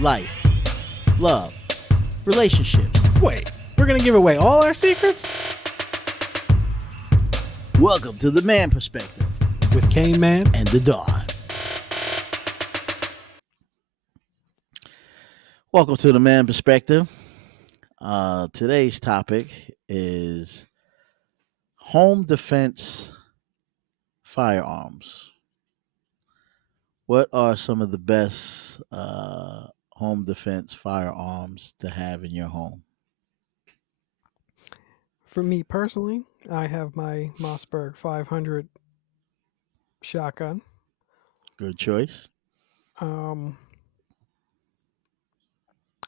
life, love, relationships. Wait, we're gonna give away all our secrets? Welcome to the Man Perspective With Kane Man and the Dawn. Welcome to the Man Perspective. Today's topic is home defense firearms. What are some of the best home defense firearms to have in your home? For me personally, I have my Mossberg 500 shotgun. Good choice. Um,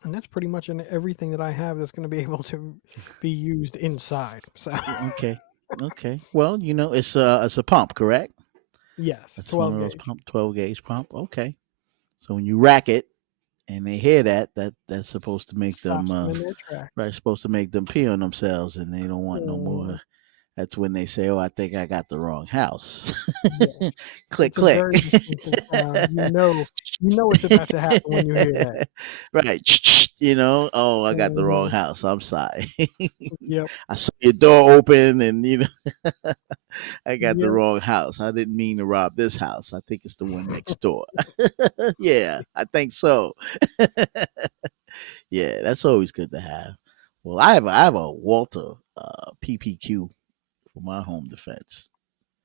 and that's pretty much in everything that I have that's going to be able to be used inside. So Okay. Well, it's a pump, correct? yes, It's one 12 of those gauge. 12 gauge pump. Okay. So when you rack it and they hear that's supposed to make them Stops them in their tracks. right, supposed to make them pee on themselves, and they don't want no Mhm. more. That's when they say, "Oh, I think I got the wrong house." Yes, Click, it's a click. very distinctive sound. You know what's about to happen when you hear that. Right. Oh, I got the wrong Mhm. house. I'm sorry. Yep, I saw your door open, and I got the yep. wrong house. I didn't mean to rob this house. I think it's the one next door. Yeah, I think so. Yeah, that's always good to have. Well, I have a Walter PPQ for my home defense.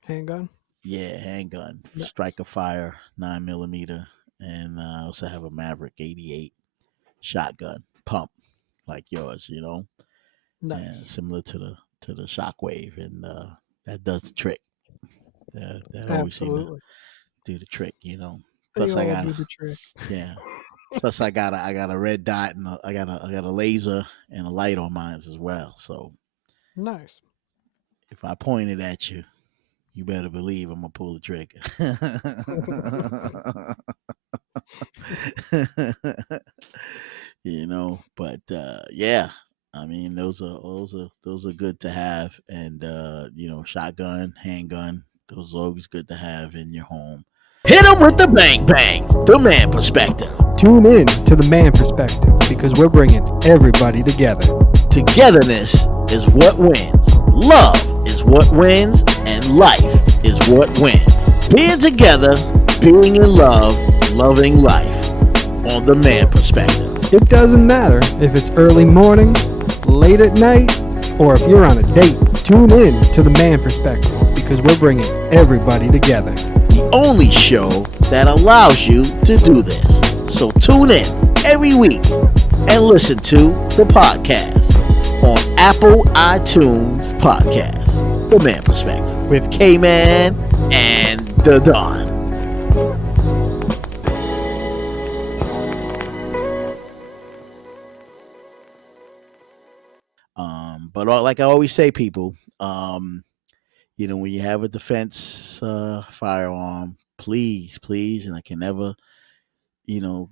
Handgun. Yeah, handgun, Nice, striker fire, 9 millimeter, and I also have a Maverick 88 shotgun pump like yours. And nice. similar to the Shockwave, and that does the trick. That always seem to Absolutely. do the trick. They Plus, I all got do the trick. yeah. Plus, I got a red dot, and I got a laser and a light on mine as well. So Nice. if I point it at you, you better believe I'm gonna pull the trigger. But yeah, I mean those are good to have, and shotgun, handgun, those are always good to have in your home. Hit them with the bang bang, the Man Perspective. Tune in to the Man Perspective because we're bringing everybody together. Togetherness is what wins. Love is what wins, and life is what wins. Being together, being in love, loving life on the Man Perspective. It doesn't matter if it's early morning, late at night, or if you're on a date. Tune in to the Man Perspective because we're bringing everybody together. The only show that allows you to do this. So tune in every week and listen to the podcast on Apple iTunes Podcast. The Man Perspective with K-Man and the Dawn. But like I always say, people, when you have a defense firearm, please, and I can never,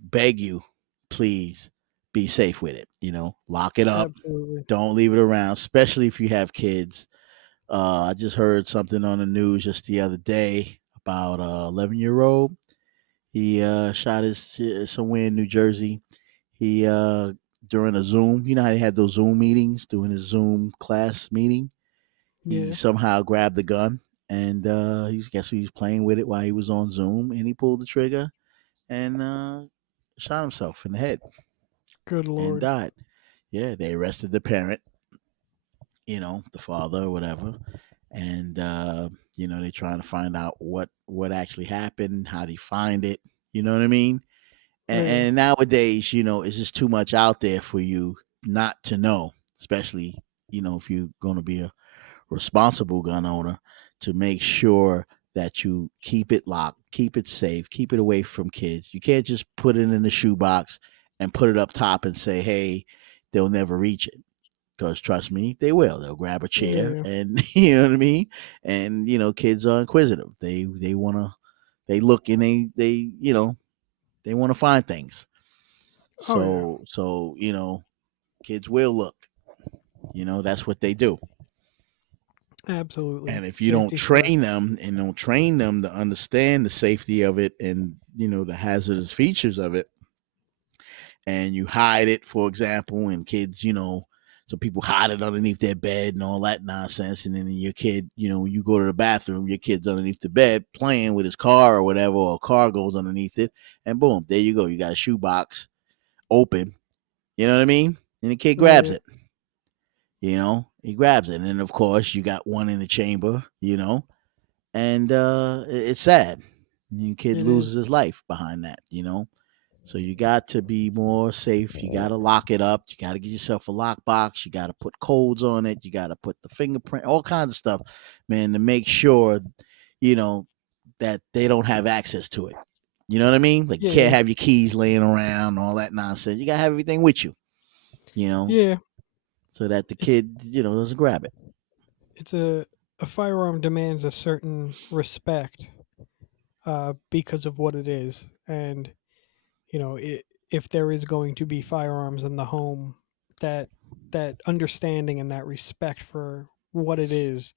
beg you, please be safe with it. Lock it up. Absolutely. Don't leave it around, especially if you have kids. I just heard something on the news just the other day about a 11-year-old. He shot his somewhere in New Jersey. He during a Zoom, you know how they had those Zoom meetings, doing his Zoom class meeting. He Yeah. somehow grabbed the gun, and he was playing with it while he was on Zoom, and he pulled the trigger and shot himself in the head Good and Lord. died. Yeah, they arrested the parent, the father or whatever, and they're trying to find out what actually happened, how they find it. You know what I mean? And, Yeah. and nowadays, it's just too much out there for you not to know, especially if you're going to be a responsible gun owner, to make sure that you keep it locked, keep it safe, keep it away from kids. You can't just put it in the shoebox and put it up top and say, "Hey, they'll never reach it." Because trust me, they will. They'll grab a chair, Yeah. and you know what I mean. And kids are inquisitive. They wanna they look, and they want to find things. Oh yeah. So kids will look. That's what they do. Absolutely. And if you don't Safety train first. them and don't train them to understand the safety of it, and the hazardous features of it, and you hide it, for example, and kids, so people hide it underneath their bed and all that nonsense. And then your kid, when you go to the bathroom, your kid's underneath the bed playing with his car or whatever, or a car goes underneath it, and boom, there you go. You got a shoebox open. You know what I mean? And the kid grabs Yeah. it. He grabs it, and then of course you got one in the chamber. And it's sad. Your kid It loses is. his life behind that. So you got to be more safe. You got to lock it up. You got to get yourself a lockbox. You got to put codes on it. You got to put the fingerprint, all kinds of stuff, man, to make sure, you know, that they don't have access to it. You know what I mean? Like you can't Yeah. have your keys laying around, all that nonsense. You got to have everything with you, you know, Yeah. so that the It's kid, doesn't grab it. it's a firearm demands a certain respect because of what it is, and if there is going to be firearms in the home, that that understanding and that respect for what it is,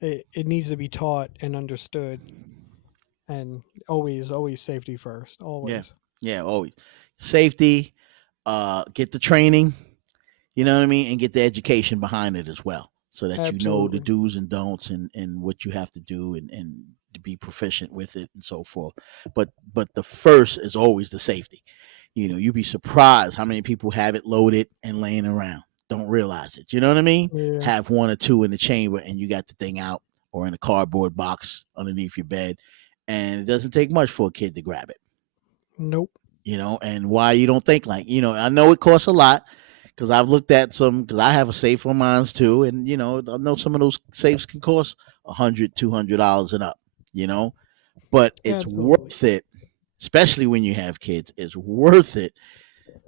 it needs to be taught and understood, and always safety first, Yeah. always. Yeah, always. Safety, get the training, you know what I mean, and get the education behind it as well, so that you know the Absolutely. do's and don'ts, and what you have to do, and to be proficient with it and so forth. But the first is always the safety. You'd be surprised how many people have it loaded and laying around. Don't realize it. You know what I mean? Yeah. Have one or two in the chamber and you got the thing out, or in a cardboard box underneath your bed. And it doesn't take much for a kid to grab it. Nope. And why you don't think, like, I know it costs a lot, because I've looked at some, because I have a safe on mine too, and I know some of those safes can cost $100, $200 and up, you know, but it's Absolutely. worth it, especially when you have kids. It's worth it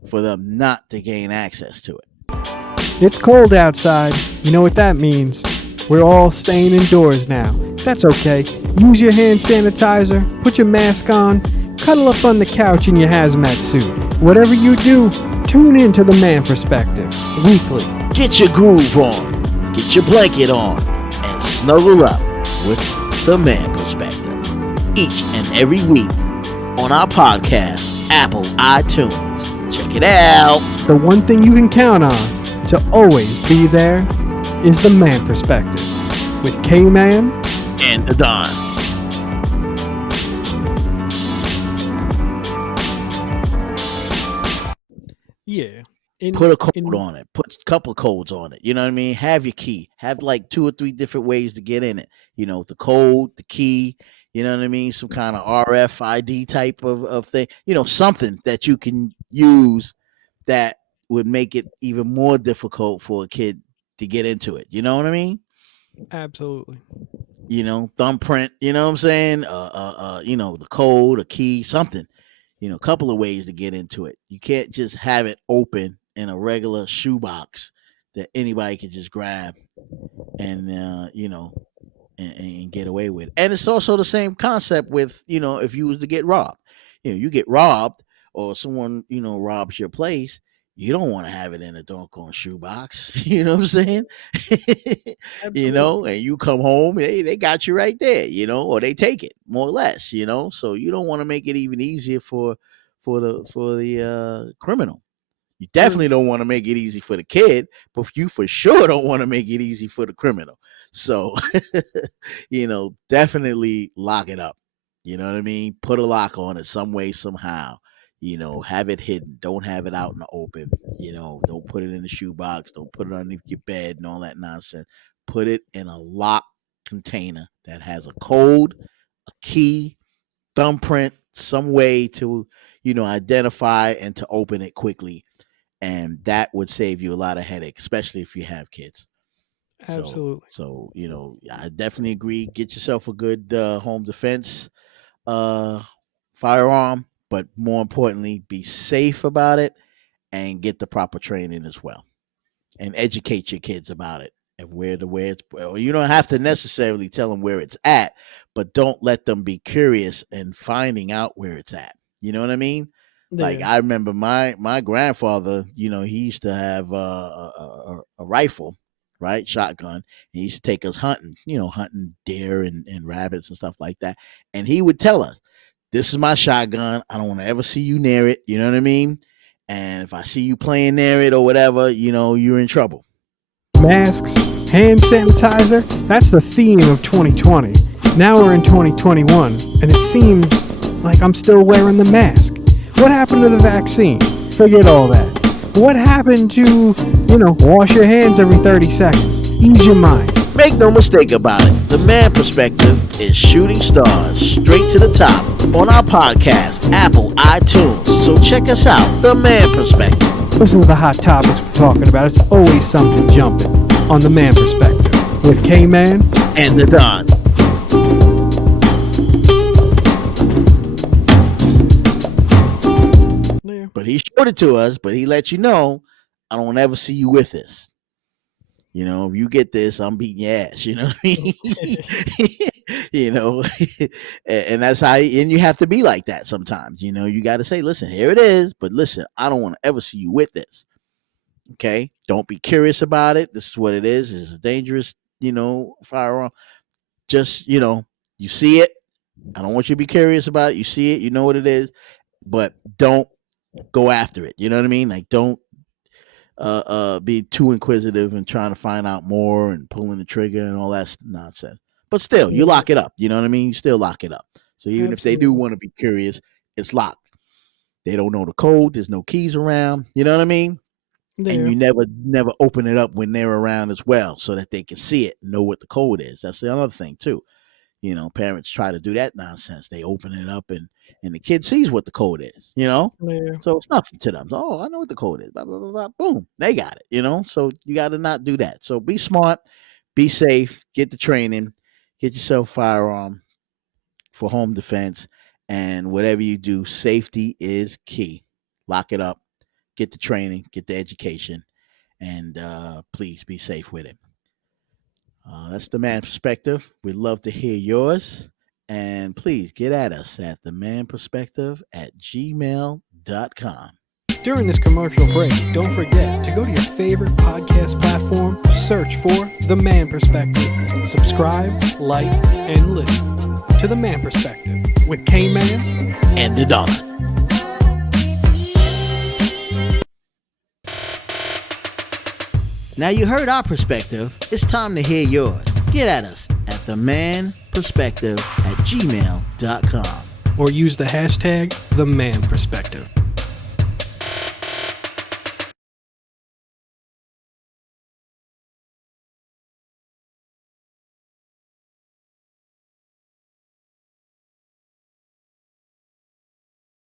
for them not to gain access to it. It's cold outside. You know what that means. We're all staying indoors now. That's okay. Use your hand sanitizer, put your mask on, cuddle up on the couch in your hazmat suit. Whatever you do, tune in to The Man Perspective weekly. Get your groove on, get your blanket on, and snuggle up with the Man Perspective each and every week on our podcast, Apple iTunes. Check it out. The one thing you can count on to always be there is The Man Perspective with K-Man And the Don. Yeah. In Put a code in on it. Put a couple of codes on it. You know what I mean? Have your key. Have like two or three different ways to get in it. The code, the key. You know what I mean? Some kind of RFID type of thing. Something that you can use that would make it even more difficult for a kid to get into it. You know what I mean? Absolutely. Thumbprint. You know what I'm saying? The code, a key, something. A couple of ways to get into it. You can't just have it open in a regular shoebox that anybody can just grab and and get away with. And it's also the same concept with, if you was to get robbed. You get robbed, or someone, robs your place, you don't want to have it in a doggone shoebox. You know what I'm saying? Absolutely. And you come home, they got you right there, or they take it, more or less, So you don't want to make it even easier for the criminal. You definitely True. don't want to make it easy for the kid, but you for sure don't want to make it easy for the criminal. So, definitely lock it up. You know what I mean? Put a lock on it some way, somehow. Have it hidden. Don't have it out in the open. Don't put it in the shoebox. Don't put it underneath your bed and all that nonsense. Put it in a locked container that has a code, a key, thumbprint, some way to, identify and to open it quickly, and that would save you a lot of headache, especially if you have kids. So, Absolutely. so I definitely agree. Get yourself a good home defense uh, firearm, but more importantly, be safe about it and get the proper training as well, and educate your kids about it and where it's. Well, you don't have to necessarily tell them where it's at, but don't let them be curious and finding out where it's at. You know what I mean? Like, Yeah. I remember my grandfather. He used to have a rifle, right, shotgun. He used to take us hunting, hunting deer and rabbits and stuff like that. And he would tell us, "This is my shotgun. I don't want to ever see you near it." You know what I mean? And if I see you playing near it or whatever, you're in trouble. Masks, hand sanitizer, that's the theme of 2020. Now we're in 2021, and it seems like I'm still wearing the mask. What happened to the vaccine? Forget all that. What happened to, wash your hands every 30 seconds? Ease your mind. Make no mistake about it, The Man Perspective is shooting stars straight to the top on our podcast, Apple, iTunes. So check us out, The Man Perspective. Listen to the hot topics we're talking about. It's always something jumping on The Man Perspective with K-Man and the Don. Yeah. But he showed it to us, but he let you know, I don't ever see you with this. If you get this, I'm beating your ass. You know what I mean? And that's how, and you have to be like that sometimes. You got to say, listen, here it is, but listen, I don't want to ever see you with this. Okay? Don't be curious about it. This is what it is. It's a dangerous, firearm. Just, you see it. I don't want you to be curious about it. You see it, you know what it is, but don't go after it. You know what I mean? Like, don't be too inquisitive and trying to find out more and pulling the trigger and all that nonsense. But still, you lock it up. You know what I mean? You still lock it up. So even if they do want to be curious, it's locked. They don't know the code. There's no keys around. You know what I mean? Yeah. And you never open it up when they're around as well, so that they can see it and know what the code is. That's the other thing too. Parents try to do that nonsense. They open it up and the kid sees what the code is, Yeah. So it's nothing to them. Oh, I know what the code is. Blah, blah, blah, blah. Boom. They got it, So you got to not do that. So be smart, be safe, get the training, get yourself a firearm for home defense. And whatever you do, safety is key. Lock it up, get the training, get the education, and please be safe with it. That's The Man Perspective. We'd love to hear yours. And please get at us at themanperspective@gmail.com. During this commercial break, don't forget to go to your favorite podcast platform, search for The Man Perspective, subscribe, like, and listen to The Man Perspective with K-Man and the Don. Now you heard our perspective. It's time to hear yours. Get at us at themanperspective@gmail.com. Or use the hashtag TheManPerspective.